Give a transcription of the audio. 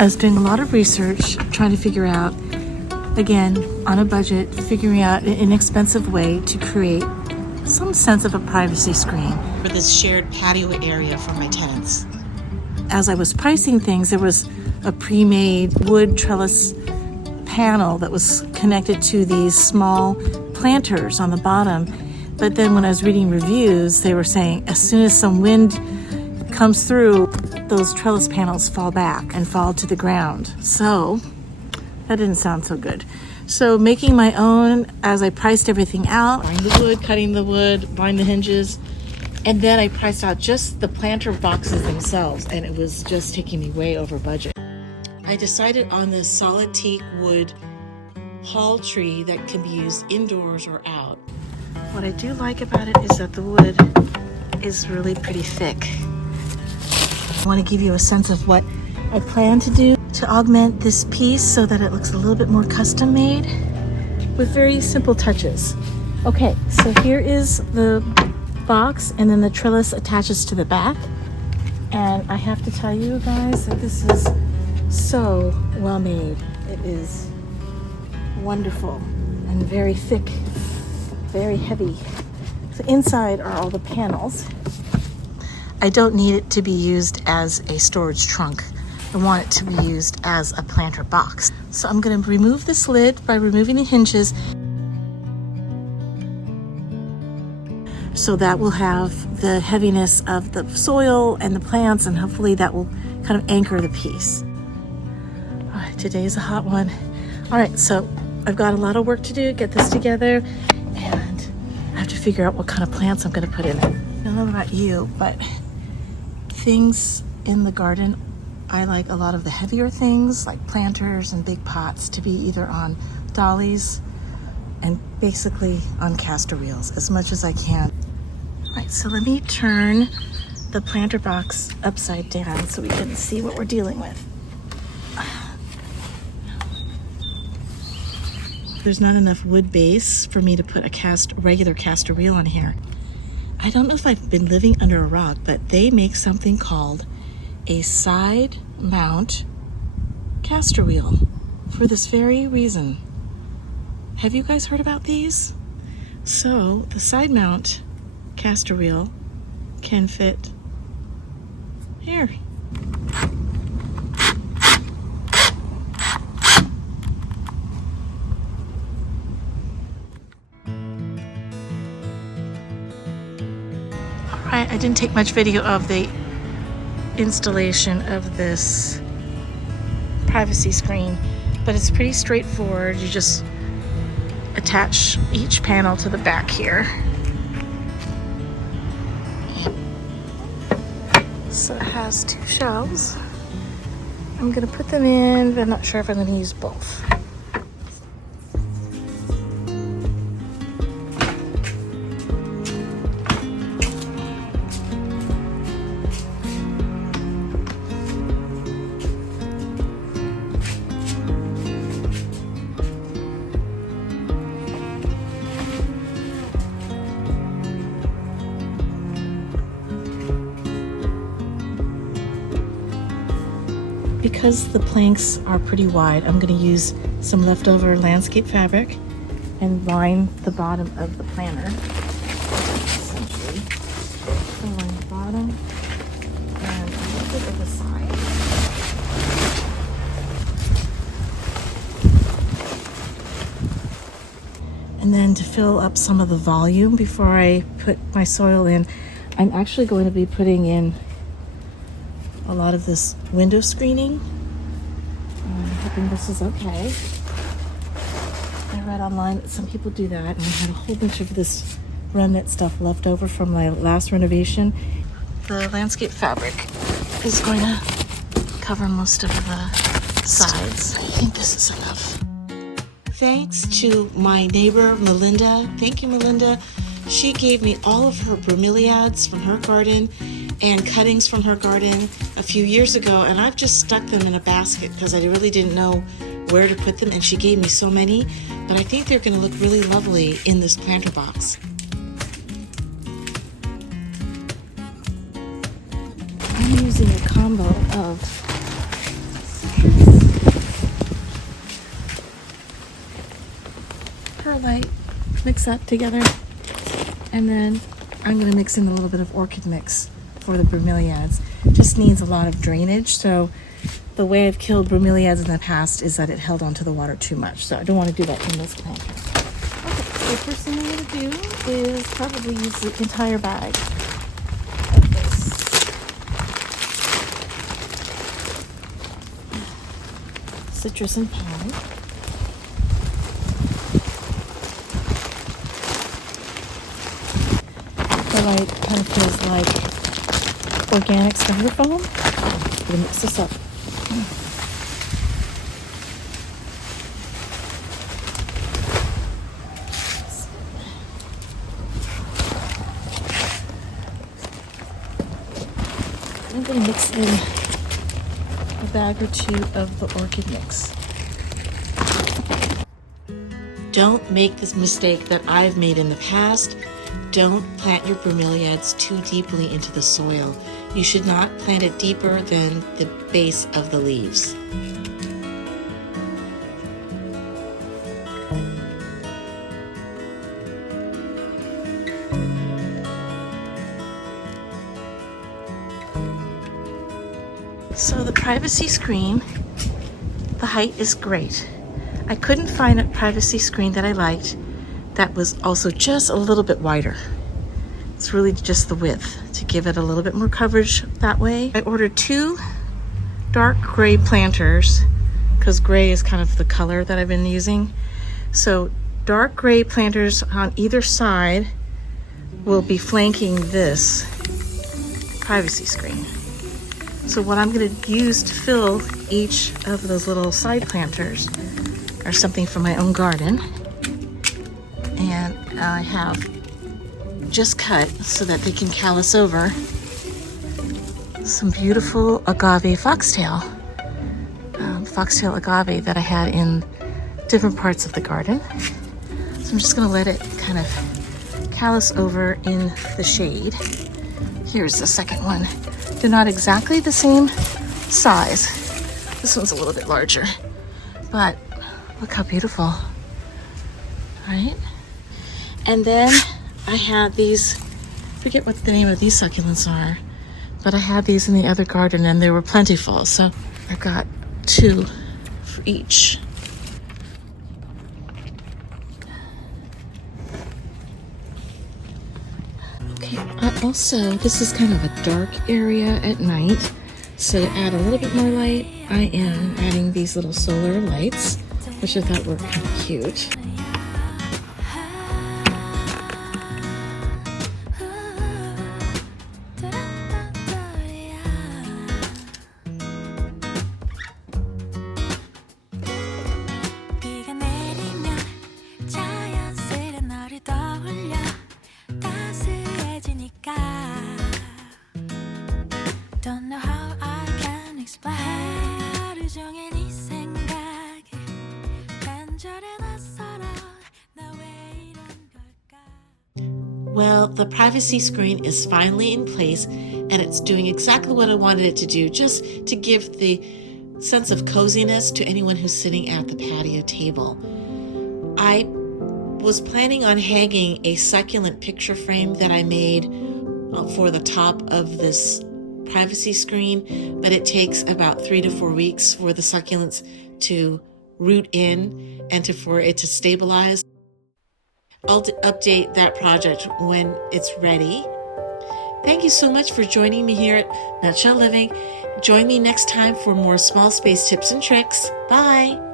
I was doing a lot of research, trying to figure out, again, on a budget, figuring out an inexpensive way to create some sense of a privacy screen for this shared patio area for my tenants. As I was pricing things, there was a pre-made wood trellis panel that was connected to these small planters on the bottom. But then when I was reading reviews, they were saying as soon as some wind comes through, those trellis panels fall back and fall to the ground. So that didn't sound so good. So making my own as I priced everything out, buying the wood, cutting the wood, buying the hinges, and then I priced out just the planter boxes themselves, and it was just taking me way over budget. I decided on this solid teak wood hall tree that can be used indoors or out. What I do like about it is that the wood is really pretty thick. I want to give you a sense of what I plan to do to augment this piece so that it looks a little bit more custom made with very simple touches. Okay, so here is the box, and then the trellis attaches to the back. And I have to tell you guys that this is so well made. It is wonderful and very thick, very heavy. So inside are all the panels. I don't need it to be used as a storage trunk. I want it to be used as a planter box. So I'm going to remove this lid by removing the hinges. So that will have the heaviness of the soil and the plants, and hopefully that will kind of anchor the piece. All right, today's a hot one. All right, so I've got a lot of work to do, get this together, and I have to figure out what kind of plants I'm going to put in it. I don't know about you, but things in the garden, I like a lot of the heavier things like planters and big pots to be either on dollies and basically on caster reels as much as I can. All right, so let me turn the planter box upside down so we can see what we're dealing with. There's not enough wood base for me to put a regular caster reel on here. I don't know if I've been living under a rock, but they make something called a side mount caster reel for this very reason. Have you guys heard about these? So the side mount caster reel can fit here. Alright, I didn't take much video of the installation of this privacy screen, but it's pretty straightforward. You just attach each panel to the back here. So it has two shelves. I'm gonna put them in, but I'm not sure if I'm gonna use both. Because the planks are pretty wide, I'm going to use some leftover landscape fabric and line the bottom of the planter. Essentially, I'll line the bottom and a little bit of the side. And then to fill up some of the volume before I put my soil in, I'm actually going to be putting in a lot of this window screening. I'm hoping this is okay. I read online that some people do that, and I had a whole bunch of this remnant stuff left over from my last renovation. The landscape fabric is going to cover most of the sides. I think this is enough. Thanks to my neighbor, Melinda. Thank you, Melinda. She gave me all of her bromeliads from her garden and cuttings from her garden a few years ago, and I've just stuck them in a basket because I really didn't know where to put them, and she gave me so many, but I think they're going to look really lovely in this planter box. I'm using a combo of perlite, mix that together. And then I'm going to mix in a little bit of orchid mix for the bromeliads. Just needs a lot of drainage. So the way I've killed bromeliads in the past is that it held onto the water too much. So I don't want to do that in this plant. Okay, so the first thing I'm going to do is probably use the entire bag of this. Citrus and pine. Perlite kind of feels like organic styrofoam. I'm going to mix this up. I'm going to mix in a bag or two of the orchid mix. Don't make this mistake that I've made in the past. Don't plant your bromeliads too deeply into the soil. You should not plant it deeper than the base of the leaves. So the privacy screen, the height is great. I couldn't find a privacy screen that I liked that was also just a little bit wider. It's really just the width to give it a little bit more coverage that way. I ordered 2 dark gray planters because gray is kind of the color that I've been using. So dark gray planters on either side will be flanking this privacy screen. So what I'm going to use to fill each of those little side planters are something from my own garden. And I have just cut so that they can callus over some beautiful agave foxtail. Foxtail agave that I had in different parts of the garden. So I'm just going to let it kind of callus over in the shade. Here's the second one. They're not exactly the same size. This one's a little bit larger, but look how beautiful, right? And then I had these, forget what the name of these succulents are, but I had these in the other garden and they were plentiful. So I got 2 for each. Also, this is kind of a dark area at night, so to add a little bit more light, I am adding these little solar lights, which I thought were kind of cute. Well, the privacy screen is finally in place and it's doing exactly what I wanted it to do, just to give the sense of coziness to anyone who's sitting at the patio table. I was planning on hanging a succulent picture frame that I made for the top of this privacy screen, but it takes about 3 to 4 weeks for the succulents to root in and for it to stabilize. I'll update that project when it's ready. Thank you so much for joining me here at Nutshell Living. Join me next time for more small space tips and tricks. Bye.